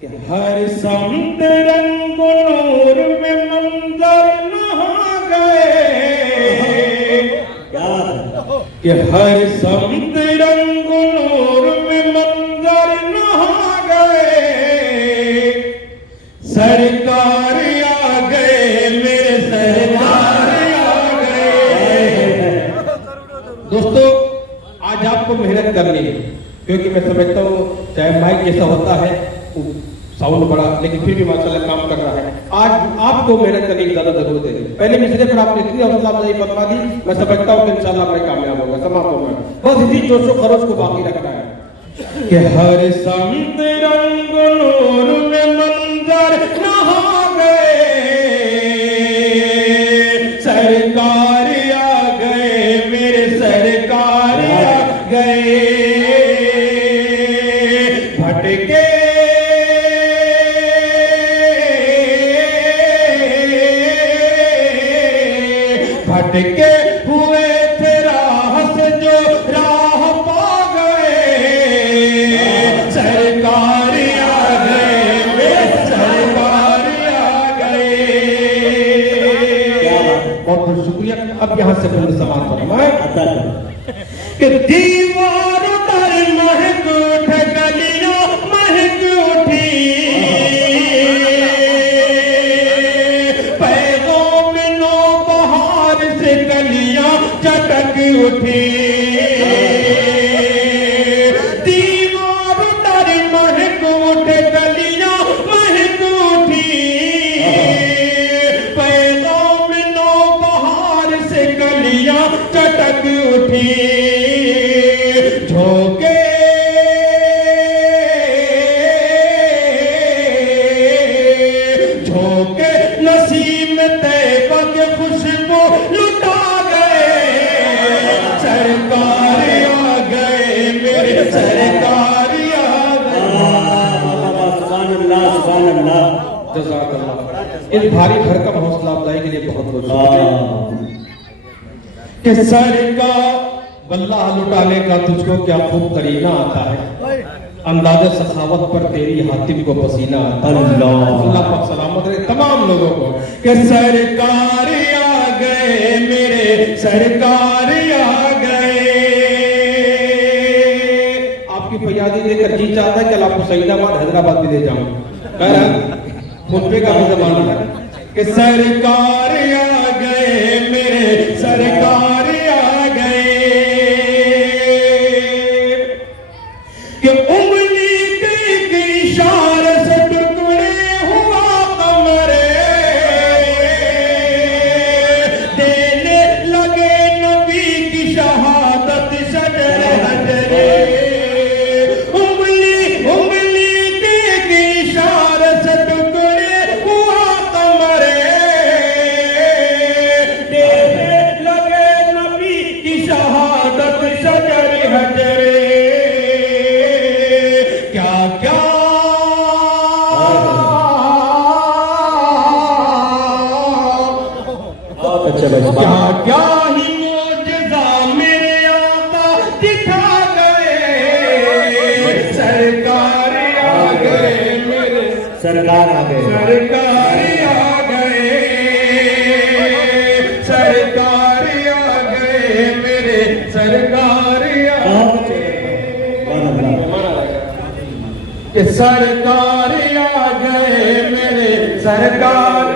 कि हर संत रंग नूर में मंजर नहा गए, कि हर संत रंग नूर में मंजर नहा गए, सरकार आ गए मेरे सरकार आ गए। दोस्तों आज आपको मेहनत करनी है, क्योंकि मैं समझता हूँ चाहे माइक जैसा होता है साउंड बड़ा, लेकिन फिर भी माशाल्लाह काम कर रहा है। आज आपको मेहनत करने की ज्यादा जरूरत है। पहले मिसरे पर आपने इतनी हौसला अफजाई फरमा दी, मैं समझता हूँ कि इंशाल्लाह मैं कामयाब होगा, समाप्त होगा। बस इसी जोशो खरोश को बाकी रखना है कि हर संत रंग नूर में मंजर नहा गए, सरकार आ गए मेरे सरकार आ गए, भटके भटके हुए थे राह से जो राह पा गए, सरकार आ गए मेरे सरकार आ गए। बहुत बहुत शुक्रिया। अब यहाँ से बंद समाप्त फरमाए कि दीवार पर महक उठ गलियों महक उठी, पैगों में नो बहार से गलियां चटक उठी, दीवार पर महक उठ गलियां महक उठी, पैगों में नो बहार से गलियां चटक उठी, झोंके झोंके नसीब तैयबा के खुशबू लुटा गए, सरकार आ गए मेरे सरकार आ गए। सुभान अल्लाह सुभान अल्लाह। जज़ाकल्लाह। इस भारी भरकम हौसला अफजाई के लिए बहुत बहुत शुक्रिया। कि सरकार बल्ला लुटाने का तुझको क्या खूब करीना आता है, अंदाज़े सखावत पर तेरी हातिम को पसीना आता है। अल्लाह पाक सलामत रहे तमाम लोगों को। कि सरकार आ गए मेरे सरकार आ गए। आपकी फरियादी देकर जी चाहता है कि आपको सईदाबाद हैदराबाद भी ले जाऊं, फोन पे का भी जमाना है। कि सरकार आ गए मेरे सरकार आ गए, कि उंगली के इशारे से टुकड़े हुआ कमरे, देने लगे नबी की शहादत शजरे हजरे, उंगली के इशारे से टुकड़े हुआ कमरे, देने लगे नबी की शहादत शजरे हजरे। क्या क्या क्या क्या ही मौजज़ा मेरे आका दिखा गए, सरकार आ गए मेरे सरकार आ गए सरकार आ गए, सरकार आ गए मेरे सरकार आ गए, कि सरकार आ गए मेरे सरकार